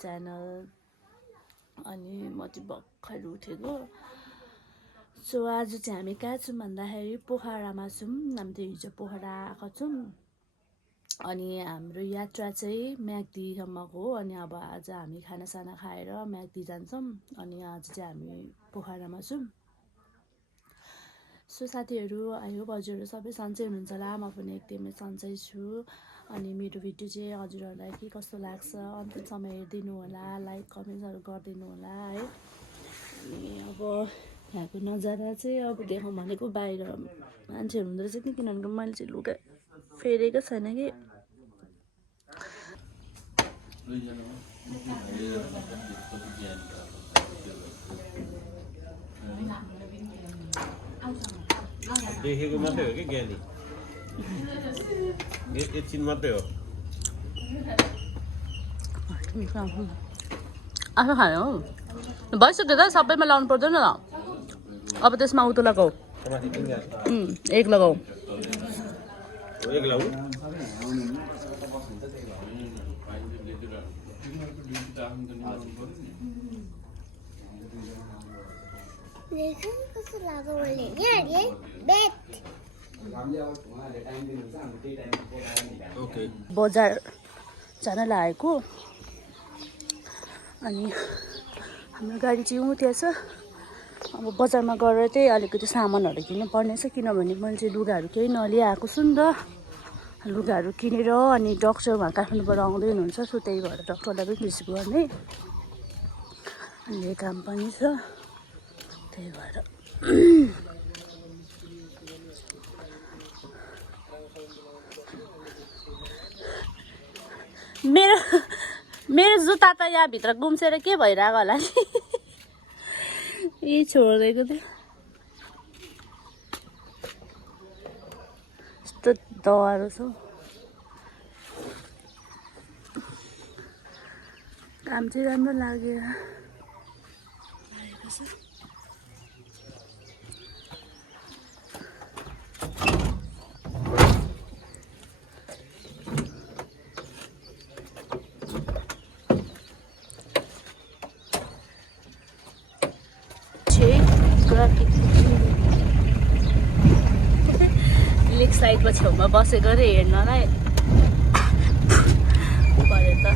Channel. अनि म चाहिँ भर्खर उठेको। सो आज चाहिँ हामी कहाँ छौँ भन्दाखेरि पोखरामा छौँ। हामी त हिजो पोखरा आएको छौँ। अनि हाम्रो यात्रा चाहिँ म्याग्दीसम्मको हो। अनि अब आज हामी खानासाना खाएर म्याग्दी जान्छौँ। अनि आज चाहिँ हामी पोखरामा छौँ। सो साथीहरू, आई होप हजुरहरू सबै सन्चै हुनुहुन्छ होला। म पनि एकदमै सन्चै छु। अनि मेरो भिडियो चाहिँ हजुरहरूलाई के कस्तो लाग्छ अन्तिमसम्म हेरिदिनु होला, लाइक कमेन्ट्सहरू गरिदिनु होला है। अनि अब यहाँको नजारा चाहिँ अब देखाउँ भनेको बाहिर मान्छेहरू हुँदो रहेछ कि, किनभने मैले चाहिँ लुगा फेरेको छैन कि। देखेको मात्रै हो कि ज्ञानी, एकछिन मात्रै हो। आफै खायो हो भइसक्यो त, सबैमा लाउनु पर्दैन त। अब त्यसमा उतो लगाऊ, एक लगाऊ। बजार जान लागेको। अनि हाम्रो गाडी चाहिँ उठ्या छ। अब बजारमा गएर चाहिँ अलिकति सामानहरू किन्नु पर्ने छ, किनभने मैले चाहिँ लुगाहरू केही नलिआएको छु नि त। लुगाहरू किनेर अनि डक्टर उहाँ काठमाडौँबाट आउँदै हुनुहुन्छ। सो त्यही भएर डक्टरलाई पनि रिसिभ गर्ने अनि काम पनि छ, त्यही भएर। मेरो जुत्ता त यहाँभित्र गुम्सेर के भइरहेको होला नि। यही छोडिदिएको थियो। यस्तो दह्रो छ। काम चाहिँ राम्रो लाग्यो। लेक साइडको छेउमा बसेको रे हेर्नलाई पऱ्यो त।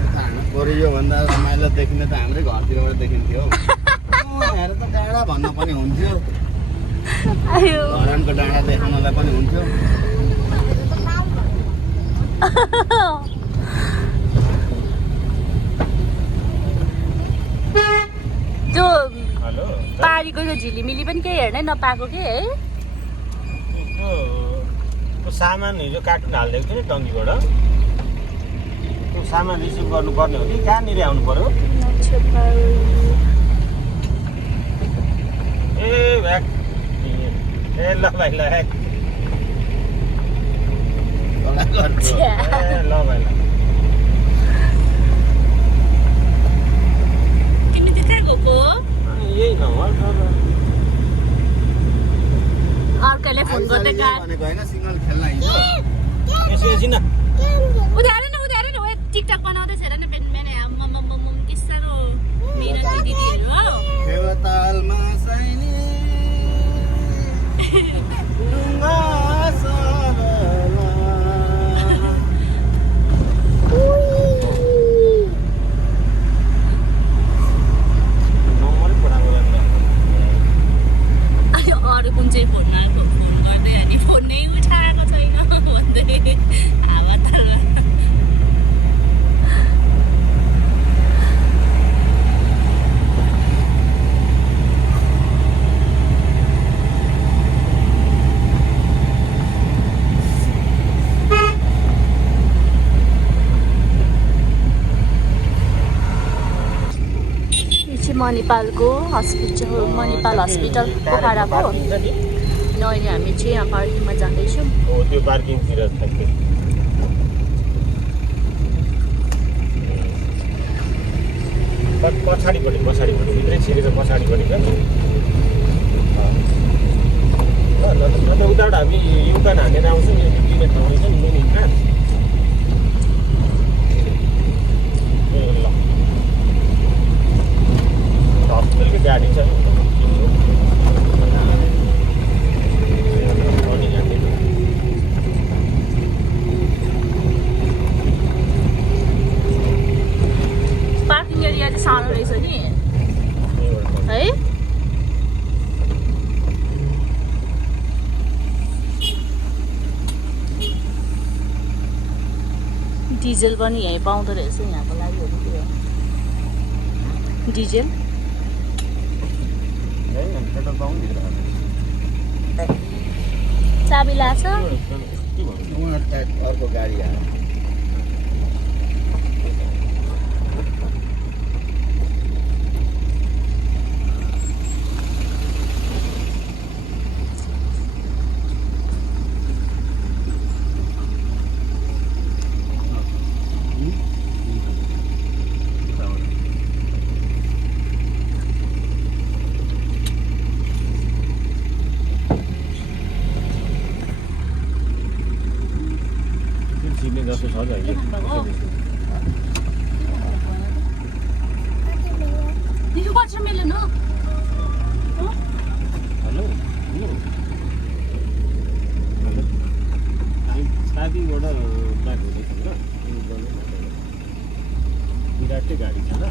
बरु योभन्दा रमाइलो देखिने त हाम्रै घरतिरबाट देखिन्थ्यो। हेर त डाँडा भन्न पनि हुन्थ्यो, धरानको डाँडा देखाउनलाई पनि हुन्थ्यो। त्यो पारीको यो झिलिमिली पनि केही हेर्नै नपाएको के है। त्यो सामान हिजो कार्टुन हालिदिएको थियो नि टङ्कीबाट, त्यो सामान रिसिभ गर्नुपर्ने हो कि कहाँनिर आउनु पर्यो? ए भ्याक, ए ल भाइ ल ह्याक, ल भाइ ल। तिमी चाहिँ कहाँ गएको? यही न अर्काले फोन गर्दै भनेको होइन, सिग्नल खेल्न हिँड्यो। यसो न उधारो न टिकटक बनाउँदैछ हेर न बिहान के साह्रो मेरो दिदीहरू हो। फेवातालमा साइने ढुङ्गा सरला। अनि अरू कुन चाहिँ फोनमा फोन गर्दै अनि फोन नै उठाएको छैन भन्दै हावा तालमा। मणिपालको हस्पिटल, मणिपाल हस्पिटल पोखराको। अहिले हामी चाहिँ यहाँ पार्किङमा जाँदैछौँ। त्यो पार्किङतिर पछाडिपट्टि भित्रै छिरेर पछाडिपट्टि छ नि। अन्त उताबाट हामी युकान हानेर आउँछौँ। यो टिकट ठाउँ छ नि मेन कहाँ। ल गाडी छ पार्किङ एरिया चाहिँ सानो रहेछ नि है डिजेल पनि यहीँ पाउँदो रहेछ यहाँको लागि डिजेल पेट्रोल पाउनु चाबी लाग्छ अर्को गाडी आयो छिर्ने जस्तो छ त दिदी कति मिल्यो न हेलो स्टार्टिङबाट ब्याक हुँदैछ र विराटकै गाडी छ ल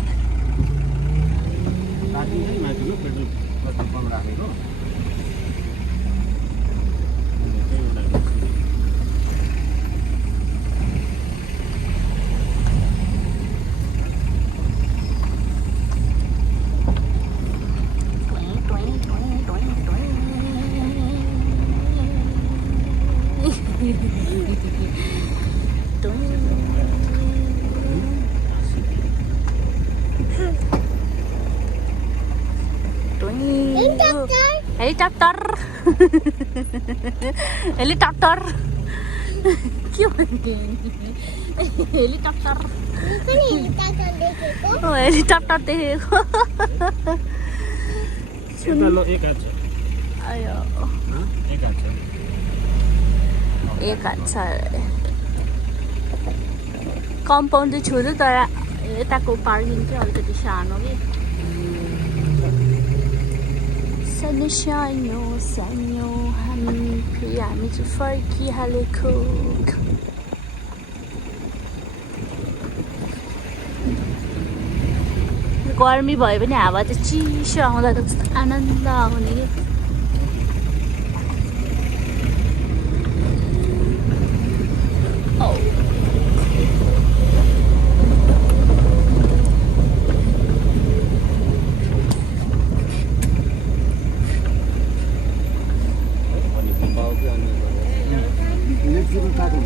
स्टार्टिङ चाहिँ माथिको पेट्रोल पम्प राखेको हेलिकप्टर हेलिकप्टर के भन्ने हेलिकप्टर हेलिकप्टर देखेको एक हात छ आयो एक हात छ एक हात छ कम्पाउन्ड चाहिँ छोड्यो तर यताको पार्किङ चाहिँ अलिकति सानो कि सानो सानो सानो हामी चाहिँ फर्किहालेको गर्मी भयो भने हावा चाहिँ चिसो आउँदा त कस्तो आनन्द आउने कि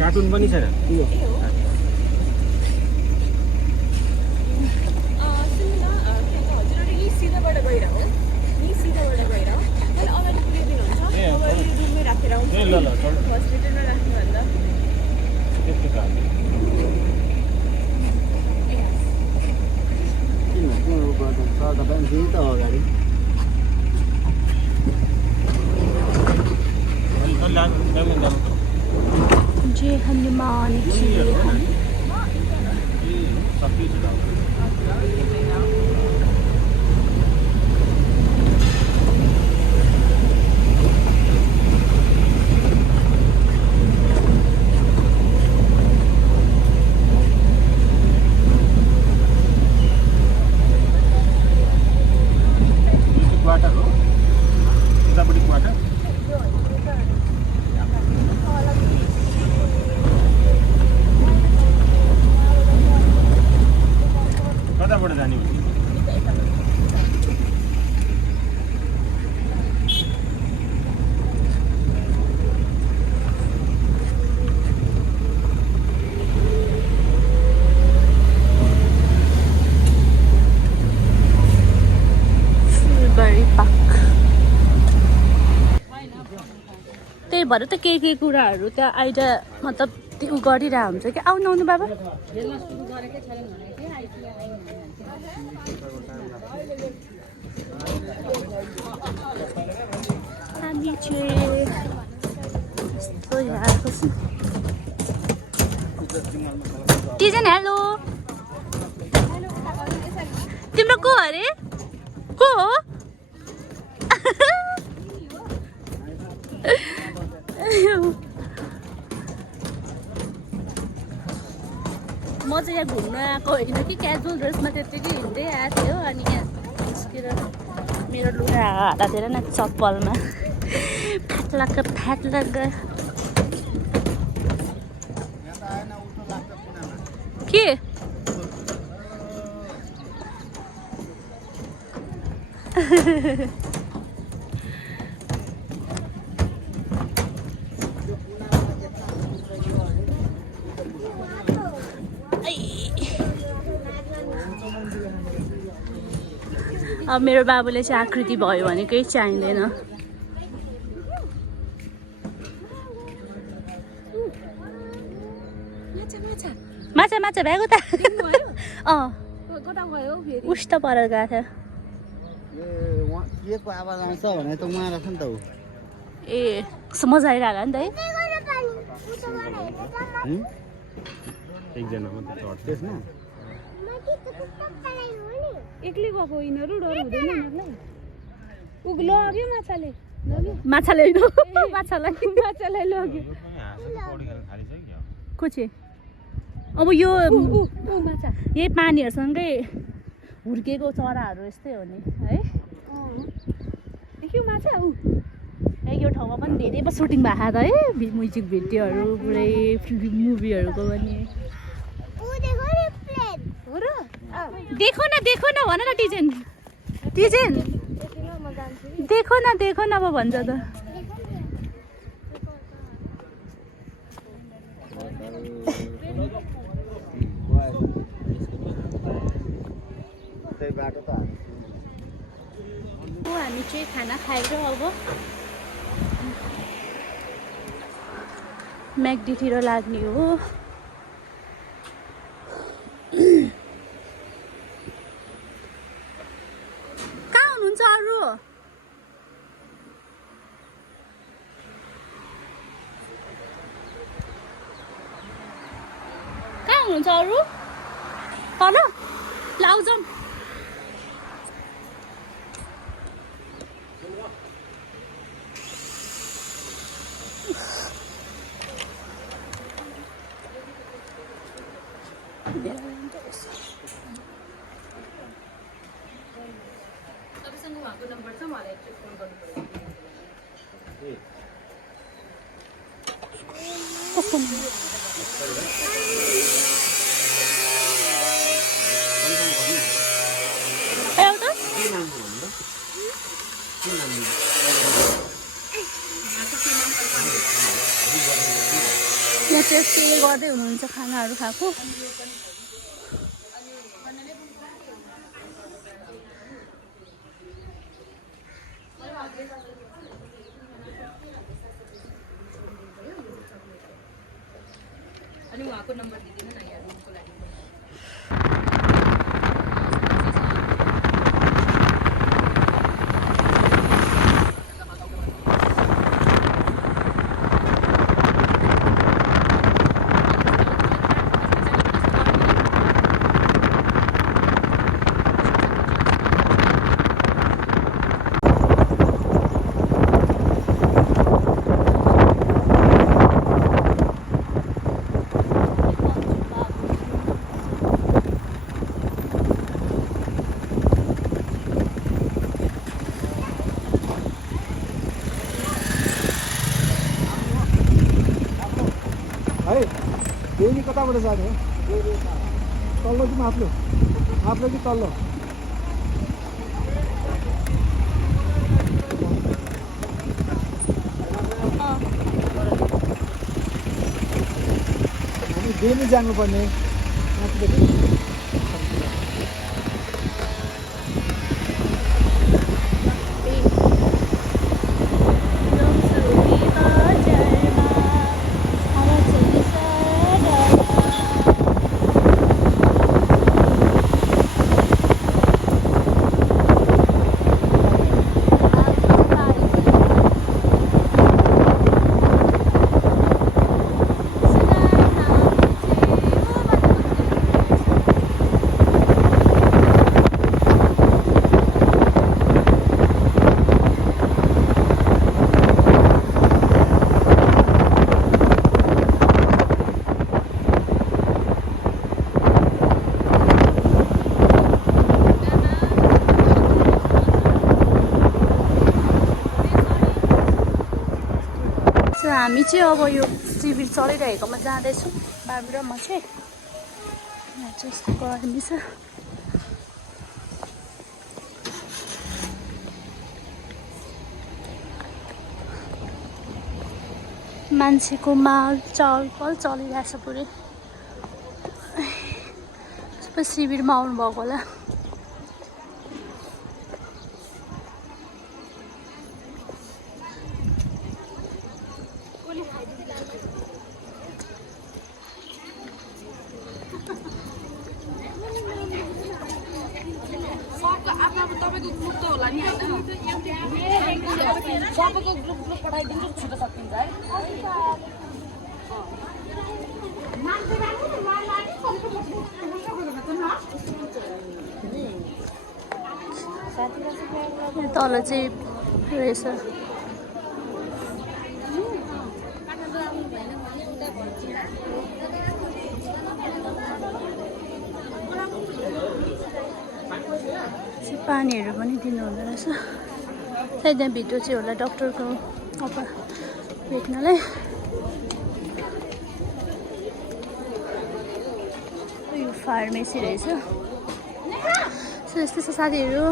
कार्टुन पनि छैन अगाडि जे हनुमान की हम क्वार्टर हो यतापट्टि क्वार्टर कताबाट जाने हो फुलबारी पार्क त्यही भएर त के कुराहरू त आइडिया मतलब उ गरिरहेको हुन्छ कि आउनु आउनु बाबा हामी चाहिँ यस्तो यहाँको टिजन हेलो तिम्रो को अरे को हो चाहिँ यहाँ घुम्न आएको होइन कि क्याजुअल ड्रेसमा त्यत्तिकै हिँड्दै आएको थियो अनि यहाँ निस्केर मेरो लुगा हातातिर न चप्पलमा फ्याट्लाक्क फ्याट्लाक्क के अब मेरो बाबुले चाहिँ आकृति भयो भने केही चाहिँदैन। माछा माछा भ्याएको त उस त पर गएको थियो के को आवाज आउँछ भने त उहाँ रहेछ नि त ऊ ए मजा आइरहेको नि त है एकजना मात्रै चढ्छ त्यसमा एक्लै गएको यिनीहरू डर हुँदैन यिनीहरूलाई उग्लो लग्यो माछाले लग्यो माछाले होइन माछालाई माछालाई लग्यो को चाहिँ अब यो ऊ माछा यही पानीहरूसँगै हुर्केको चराहरू यस्तै हो नि है देख्यौ माछा ऊ यो ठाउँमा पनि धेरै पो सुटिङ भएको त है म्युजिक भिडियोहरू पुरै मुभीहरूको पनि हो र देखो न भन न टिजेन देखो न अब भन्छ त त्यही बाटो त हामी चाहिँ खाना खाएर अब म्याकडीतिर लाग्ने हो। कहाँ हुनुहुन्छ अरू तल लाउजन तपाईँसँग उहाँको नम्बर छ मलाई एकचोटि फोन गर्नु पर्यो कस्तो एउटा यहाँ चाहिँ स्टे गर्दै हुनुहुन्छ खानाहरू खाएको अनि उहाँको नम्बर दिदिनु न यहाँ रुमको लागि देवी कताबाट जाने हो तल्लो कि माथिल्लो माथिल्लो कि तल्लो हामी देवी जानुपर्ने हामी चाहिँ अब यो शिविर चलिरहेकोमा जाँदैछौँ बाबु र म चाहिँ यहाँ चाहिँ यस्तो गर्मी छ मान्छेको माल चलपल चलिरहेछ पुरै सबै शिविरमा आउनुभएको होला तल चाहिँ रहेछ पानीहरू पनि दिनुहुँदो रहेछ सायद यहाँ भित्र चाहिँ होला डक्टरको भेट्नलाई यो फार्मेसी रहेछ सो यस्तै छ साथीहरू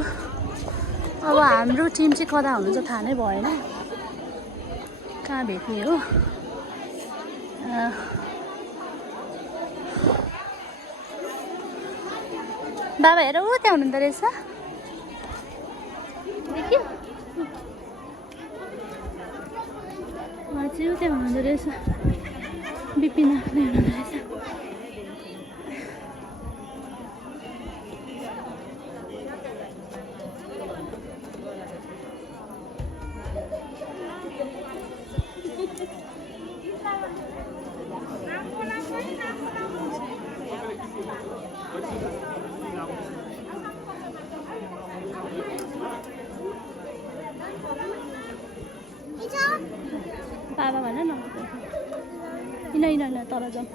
अब हाम्रो टिम चाहिँ कता हुनुहुन्छ थाहा नै भएन कहाँ भेट्ने हो बाबा हेर ऊ त्यहाँ हुनुहुँदो रहेछ देखियो चाहिँ ऊ त्यहाँ हुनुहुँदो रहेछ बिपिन हुनुहुँदो रहेछ बाबा भन न इन तल जाउँ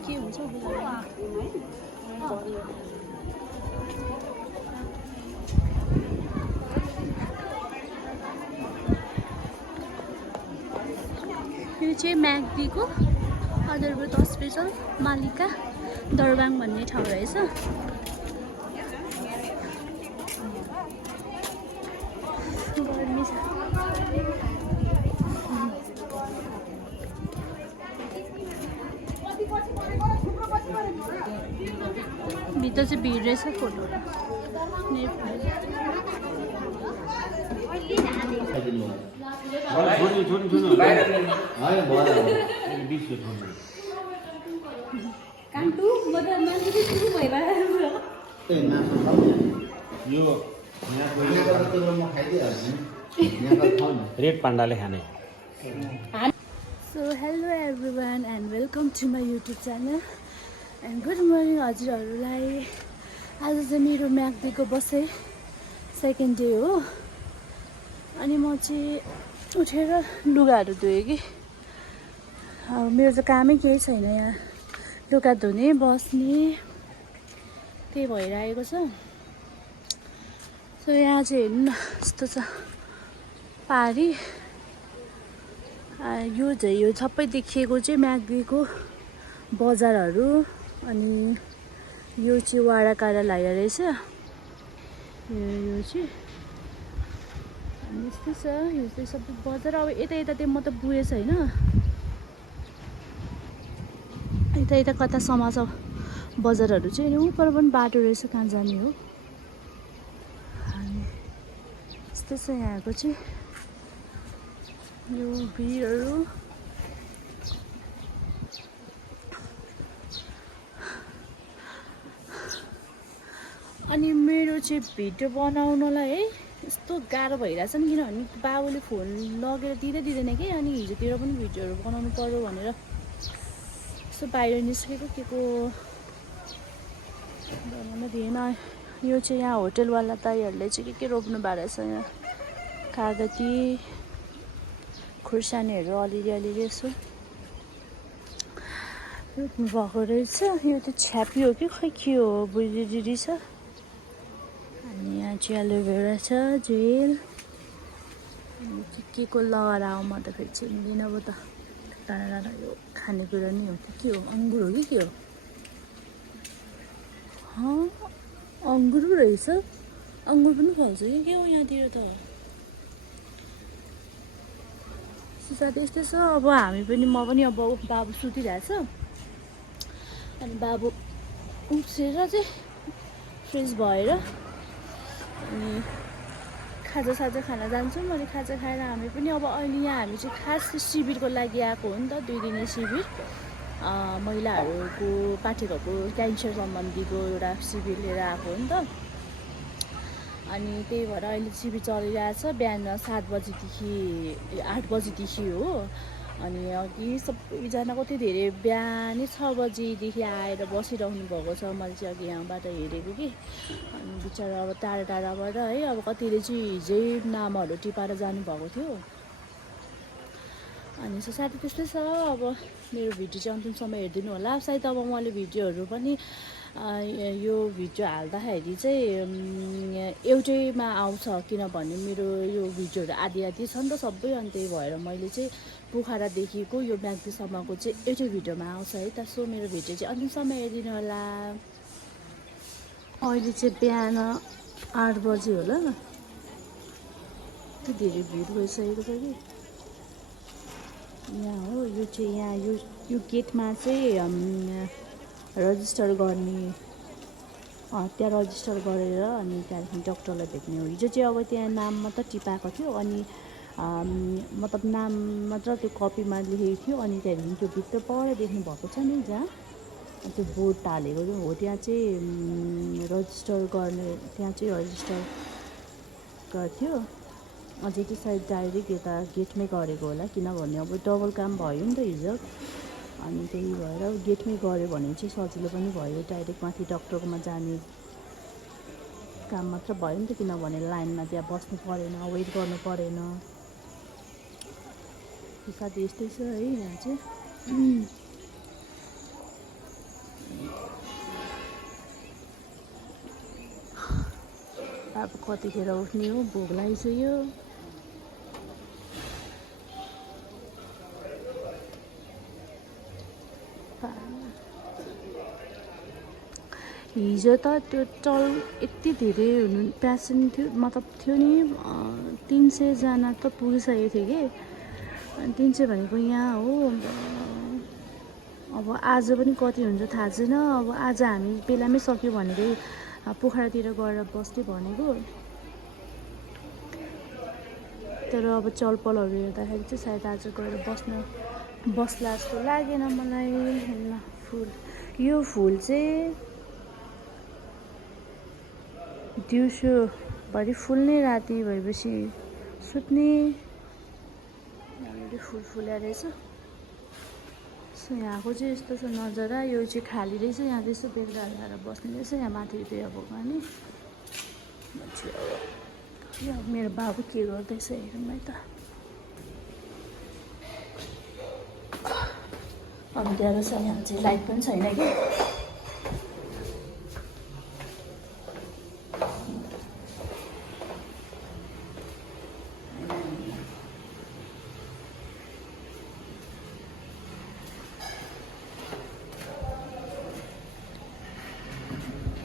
के हुन्छ यो चाहिँ म्याग्दीको अदरबुट हस्पिटल मालिका दरबाङ भन्ने ठाउँ रहेछ गर्मी छ भित्र चाहिँ भिड रहेछ फोटो रेड पाण्डाले खाने so hello everyone and welcome to my YouTube channel and good morning हजुरहरूलाई आज चाहिँ मेरो म्याग्दीको बसाइ सेकेन्ड डे हो अनि म चाहिँ उठेर लुगाहरू धोएँ कि मेरो चाहिँ कामै केही छैन यहाँ लुगा धुने बस्ने त्यही भइरहेको छ सो यहाँ चाहिँ हेर्नु न यस्तो छ पारी यो सबै देखिएको चाहिँ म्याग्दीको बजारहरू अनि यो चाहिँ वाडाकाडा लागेको रहेछ यो चाहिँ अनि यस्तै छ यो चाहिँ सबै बजार अब यता त्यो म त पुगेको छैन यता कता समाज बजारहरू चाहिँ उपर पनि बाटो रहेछ कहाँ जाने हो अनि यस्तै छ यहाँको चाहिँ यो भिडहरू अनि मेरो चाहिँ भिडियो बनाउनलाई है यस्तो गाह्रो भइरहेछ नि किनभने बाबुले फोन लगेर दिँदैन कि अनि हिजोतिर पनि भिडियोहरू बनाउनु पर्यो भनेर यसो बाहिर निस्केको के को बनाउन दिएन यो चाहिँ यहाँ होटेलवाला दाइहरूले चाहिँ के रोप्नु भएको रहेछ यहाँ कागती खुर्सानीहरू अलिअलि यसो रोप्नु भएको रहेछ यो त छ्यापी हो कि खै के हो बुझिदिदी छ चाहिँ एलोभेरा छ जेल के को लगाएर आऊ म त फेरि चिन्दिनँ अब त टाढा टाढा यो खानेकुरा नि हो कि के हो अङ्गुर हो कि के हो अङ्गुर पो रहेछ अङ्गुर पनि फल्छ कि के हो यहाँतिर त साथी यस्तै छ अब हामी पनि म पनि अब बाबु सुतिरहेछ अनि बाबु उठेर चाहिँ फ्रेस भएर अनि खाजा खान जान्छौँ अनि खाजा खाएर हामी पनि अब अहिले यहाँ हामी चाहिँ खास शिविरको लागि आएको हो नि त 2 दिने शिविर महिलाहरूको पाठेघरको क्यान्सर सम्बन्धीको एउटा शिविर लिएर आएको हो नि त अनि त्यही भएर अहिले शिविर चलिरहेछ बिहान 7 बजीदेखि 8 बजीदेखि हो अनि अघि सबैजना कति धेरै बिहानै 6 बजीदेखि आएर बसिरहनु भएको छ मैले चाहिँ अघि यहाँबाट हेरेको कि अनि बिचरा अब टाढा टाढाबाट है अब कतिले चाहिँ हिजै नामहरू टिपाएर जानुभएको थियो अनि साथी त्यस्तै छ अब मेरो भिडियो चाहिँ अन्तिमसम्म हेरिदिनु होला सायद अब मैले भिडियोहरू पनि यो भिडियो हाल्दाखेरि चाहिँ एउटैमा आउँछ किनभने मेरो यो भिडियोहरू आधी छ नि त सबै अनि त्यही भएर मैले चाहिँ पोखरादेखिको यो म्याग्दीसम्मको चाहिँ एउटै भिडियोमा आउँछ है त सो मेरो भिडियो चाहिँ अन्तिमसम्म हेरिदिनु होला अहिले चाहिँ बिहान 8 बजी होला यति धेरै भिड भइसकेको छ कि यहाँ हो यो चाहिँ यहाँ यो गेटमा चाहिँ रजिस्टर गर्ने त्यहाँ रजिस्टर गरेर अनि त्यहाँदेखि डक्टरलाई भेट्ने हो हिजो चाहिँ अब त्यहाँ नाम मात्र टिपाएको थियो अनि मतलब नाम मात्र त्यो कपीमा लेखेको थियो अनि त्यहाँदेखि त्यो भित्र पर देख्नु भएको छ नि जहाँ त्यो बोर्ड टालेको हो त्यहाँ चाहिँ रजिस्टर गर्ने त्यहाँ चाहिँ रजिस्टर गर्थ्यो अझै त्यो सायद डाइरेक्ट यता गेटमै गरेको होला किनभने अब डबल काम भयो नि त हिजो अनि त्यही भएर गेटमै गऱ्यो भने चाहिँ सजिलो पनि भयो डाइरेक्ट माथि डक्टरकोमा जाने काम मात्र भयो नि त किनभने लाइनमा त्यहाँ बस्नु परेन वेट गर्नु परेन साथी यस्तै छ है यहाँ चाहिँ अब कतिखेर उठ्ने हो भोक लागिसक्यो हिजो त त्यो यति धेरै हुनु पेसेन्ट थियो मतलब थियो नि 300जना त पुगिसकेको थियो कि 300 भनेको यहाँ हो अब आज पनि कति हुन्छ थाहा छैन अब आज हामी बेलामै सक्यो भनेको पोखरातिर गएर बस्दै भनेको तर अब चलपलहरू हेर्दाखेरि चाहिँ सायद आज गएर बस्ला जस्तो लागेन मलाई हेर्न फुल यो फुल चाहिँ दिउँसोभरि फुल्ने राति भएपछि सुत्ने राम्ररी फुल फुल्या रहेछ सो यहाँको चाहिँ यस्तो छ नजारा यो चाहिँ खाली रहेछ यहाँ चाहिँ यसो बेग्ला लगाएर बस्ने रहेछ यहाँ माथि त्यो अब भने अब मेरो बाबु के गर्दैछ हेरौँ है त अँध्यारो छ यहाँ चाहिँ लाइट पनि छैन कि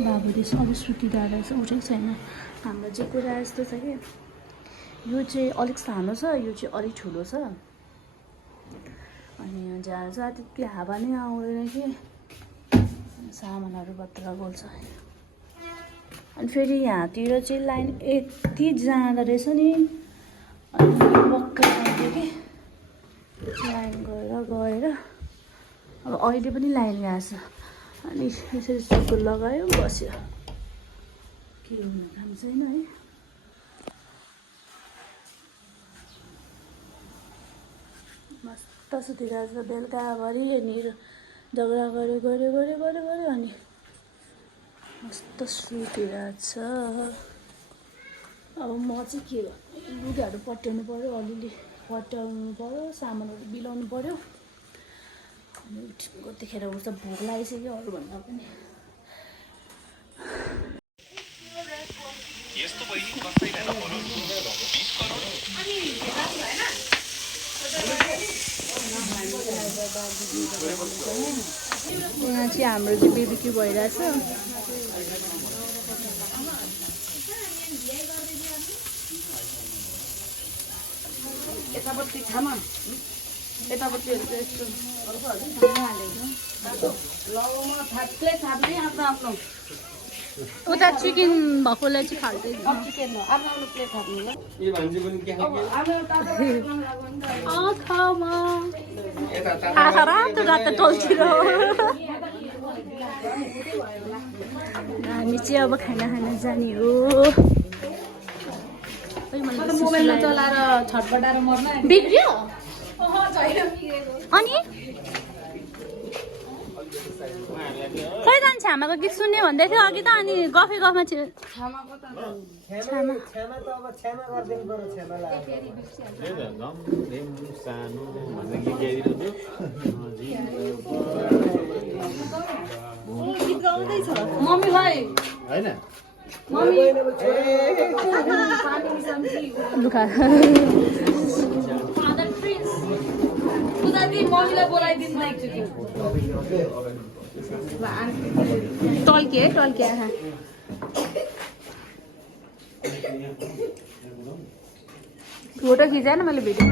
बाबुले सब सुतिरहेको रहेछ उठेको छैन हाम्रो चाहिँ कुरा यस्तो छ कि यो चाहिँ अलिक सानो छ यो चाहिँ अलिक ठुलो छ अनि जहाँ जहाँ त्यति हावा नै आउँदैन कि सामानहरू बत्र बोल्छ अनि फेरि यहाँतिर चाहिँ लाइन यति जाँदो रहेछ नि अनि पक्का आउँथ्यो कि लाइन गएर अब अहिले पनि लाइन गएको छ अनि यसरी सुकुल लगायो बस्यो के हुनु काम छैन है मस्त सुतिरहेको छ बेलुकाभरि अनि झगडा गऱ्यो अनि मस्त सुतिरहेको छ अब म चाहिँ के गर्नु लुगाहरू पट्याउनु पऱ्यो अलिअलि पट्याउनु पऱ्यो सामानहरू बिलाउनु पऱ्यो अनि कतिखेर उठ्छ भोक लागिसक्यो अरूभन्दा पनि यहाँ चाहिँ हाम्रो चाहिँ बेबिक्यू भइरहेछ। यतापट्टि छामा यतापट्टि थाप्ने आफ्नो आफ्नो उता चिकन भएकोलाई चाहिँ फाल्दै चिकन आफ्नो आफ्नो प्लेट थाप्ने ल आँखा रातो रातो टल्तिर हामी चाहिँ अब खाना खान जाने हो। मोबाइल चलाएर छटपटाएर मर्न बिग्रियो अनि खै जान्छ छामाको गीत सुन्ने भन्दै थियो अघि त अनि गफै गफमा थियो। मम्मी भाइ होइन लुखा मम्मीलाई बोलाइदिनु एकचोटि टल्के फोटो खिचाएन मैले भिडियो